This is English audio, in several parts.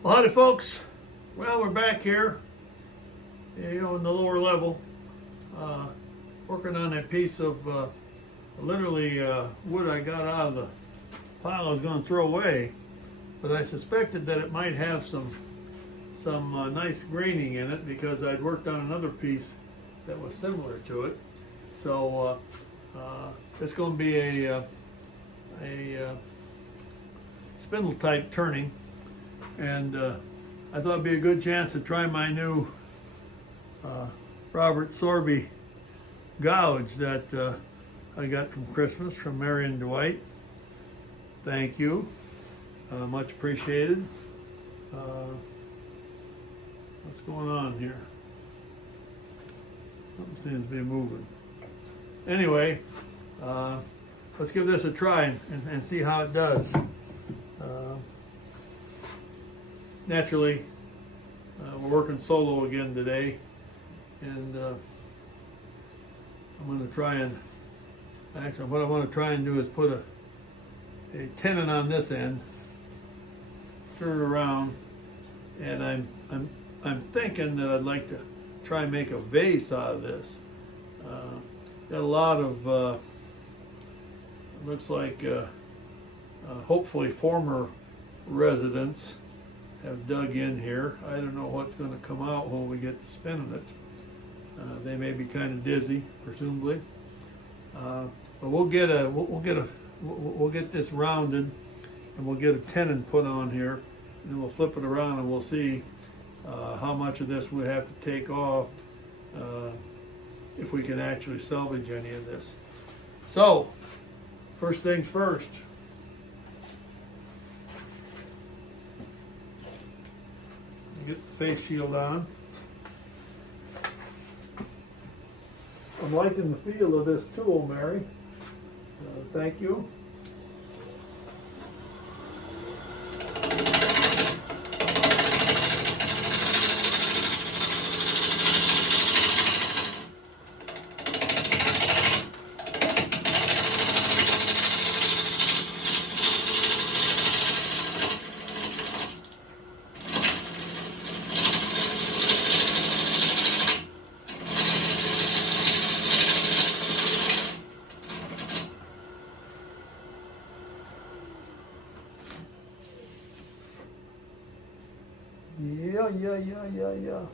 Well, howdy folks. Well, we're back here, in the lower level, working on a piece of literally wood I got out of the pile I was going to throw away, but I suspected that it might have some nice graining in it because I'd worked on another piece that was similar to it. So it's going to be a spindle type turning. And I thought it'd be a good chance to try my new Robert Sorby gouge that I got from Christmas from Marion Dwight. Thank you. Much appreciated. What's going on here? Something seems to be moving. Anyway, let's give this a try and see how it does. Naturally, we're working solo again today, and I'm going to try and, actually what I want to try and do is put a tenon on this end, turn it around, and I'm thinking that I'd like to try and make a vase out of this. Got a lot of looks like hopefully former residents have dug in here. I don't know what's going to come out when we get to spinning it. They may be kind of dizzy, presumably, but we'll get this rounded, and we'll get a tenon put on here, and then we'll flip it around, and we'll see how much of this we have to take off, if we can actually salvage any of this. So, first things first. Get the face shield on. I'm liking the feel of this tool, Mary. Thank you. Yeah.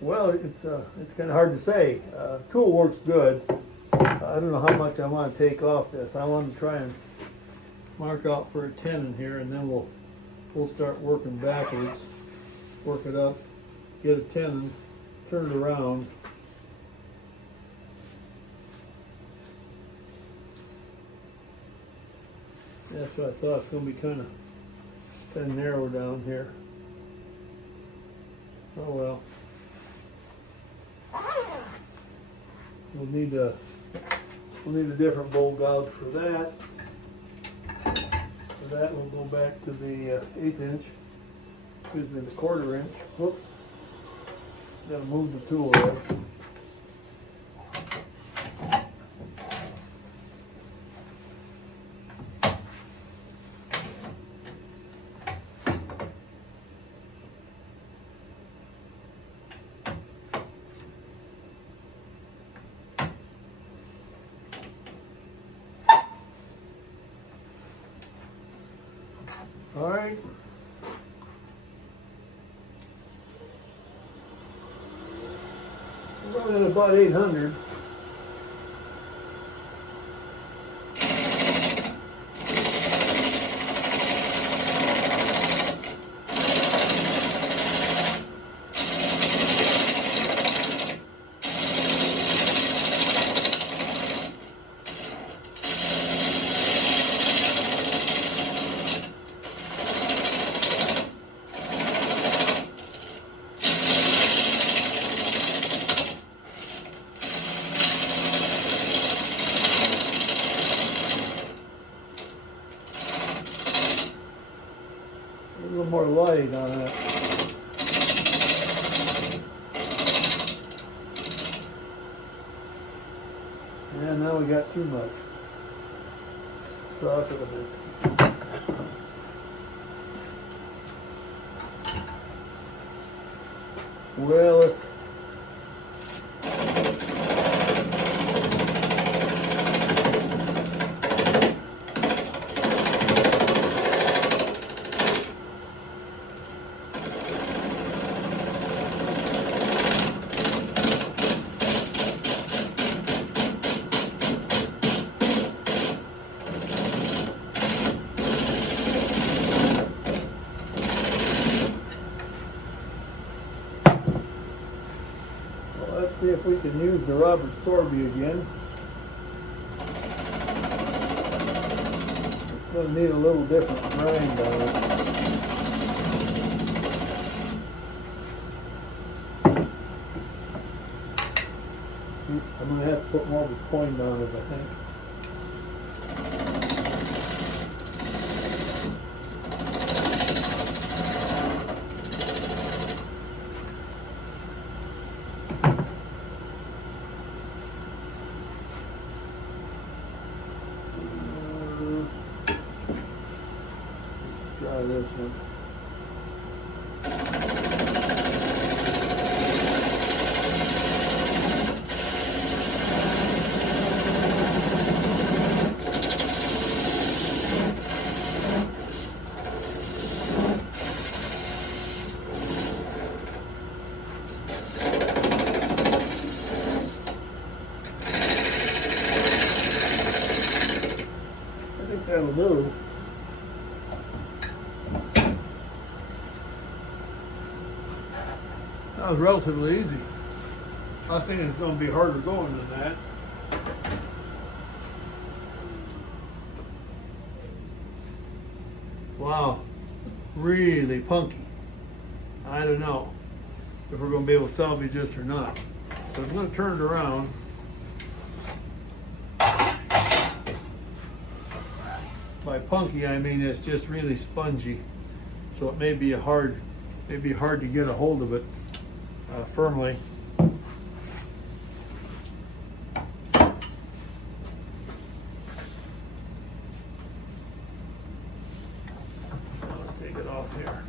Well, it's kind of hard to say. Tool works good. I don't know how much I want to take off this. I want to try and mark out for a tenon here, and then we'll start working backwards. Work it up, get a tenon, turn it around. That's what I thought. It's going to be kind of narrow down here. Oh well. We'll need a different bowl gouge for that. For that, we'll go back to the 1/8 inch. Excuse me, the 1/4 inch. Whoops. Got to move the tool rest. All right. We're running at about 800. little more light on it. And now we got too much. Suck it a bit. Well, it's let's see if we can use the Robert Sorby again. It's going to need a little different grind on it. I'm going to have to put more of a point on it, I think. Try this one. I think that'll do. That was relatively easy. I was thinking it's going to be harder going than that. Wow, really punky. I don't know if we're going to be able to salvage this or not. So I'm going to turn it around. By punky, I mean it's just really spongy. So it may be hard to get a hold of it firmly. Let's take it off here.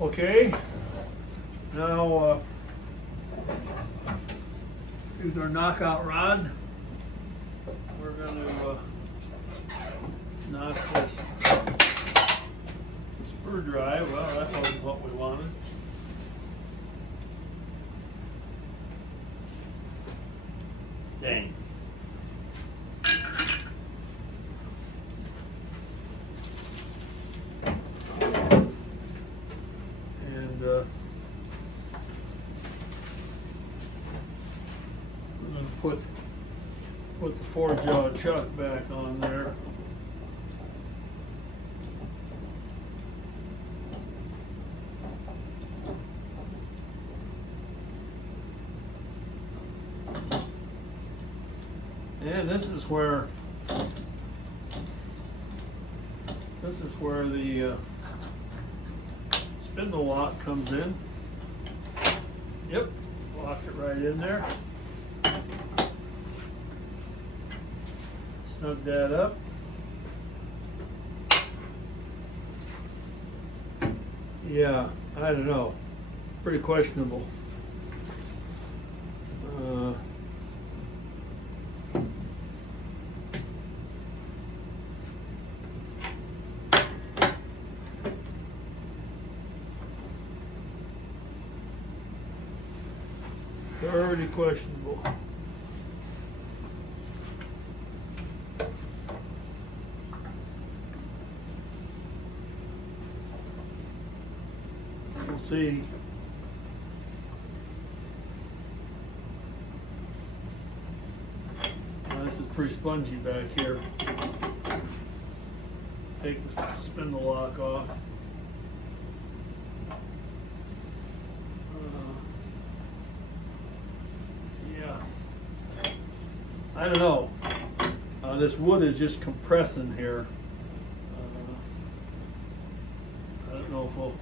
Okay, now use our knockout rod. We're going to knock this spur dry. Well, that wasn't what we wanted. Dang. And we're going to put the 4-jaw chuck back on there. And this is where the spindle lock comes in. Yep, lock it right in there. Snug that up. Yeah, I don't know. Pretty questionable. Pretty questionable. We'll see. This is pretty spongy back here. Take the spindle lock off. Yeah. I don't know. This wood is just compressing here. I don't know if we'll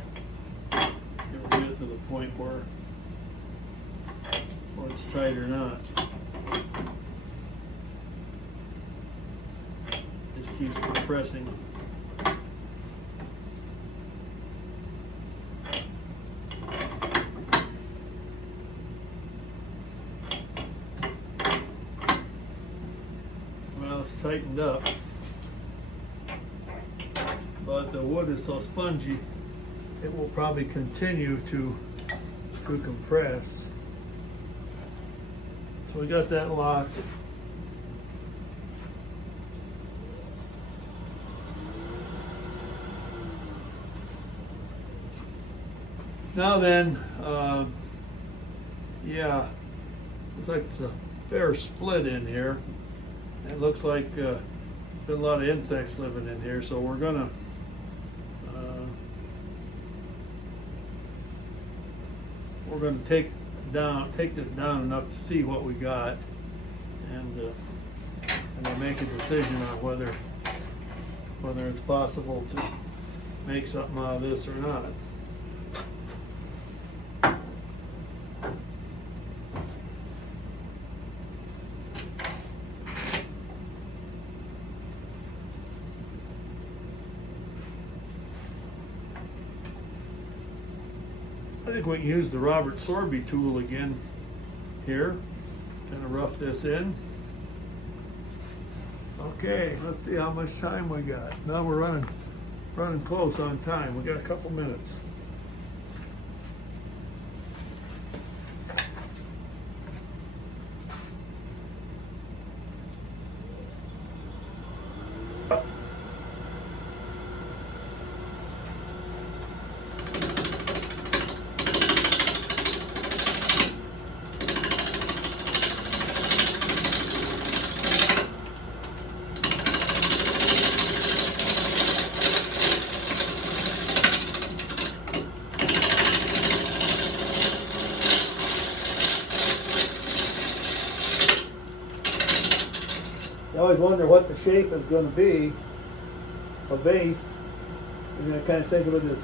get it to the point where it's tight or not. keeps compressing. Well, it's tightened up, but the wood is so spongy it will probably continue to compress. So we got that locked. Now then, yeah, looks like it's a fair split in here. It looks like been a lot of insects living in here, so we're gonna take this down enough to see what we got, and then make a decision on whether it's possible to make something out of this or not. I think we can use the Robert Sorby tool again here, kind of rough this in. Okay, let's see how much time we got. Now we're running close on time. We got a couple minutes. I always wonder what the shape is going to be, a base. You're going to kind of think of it as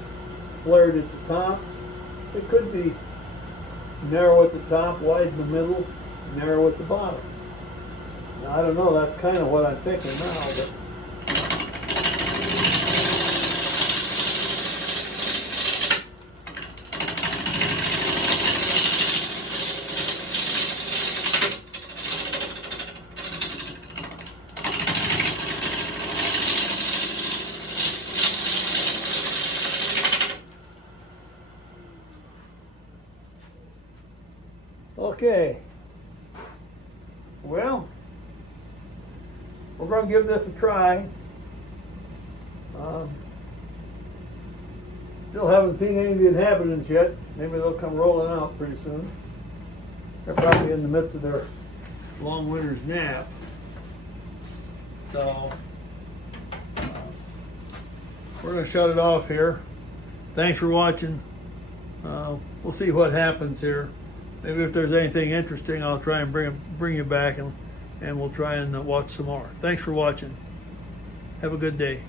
flared at the top. It could be narrow at the top, wide in the middle, narrow at the bottom. Now, I don't know, that's kind of what I'm thinking now, but okay. Well, we're going to give this a try. Still haven't seen any of the inhabitants yet. Maybe they'll come rolling out pretty soon. They're probably in the midst of their long winter's nap. So, we're going to shut it off here. Thanks for watching. We'll see what happens here. Maybe if there's anything interesting, I'll try and bring you back, and we'll try and watch some more. Thanks for watching. Have a good day.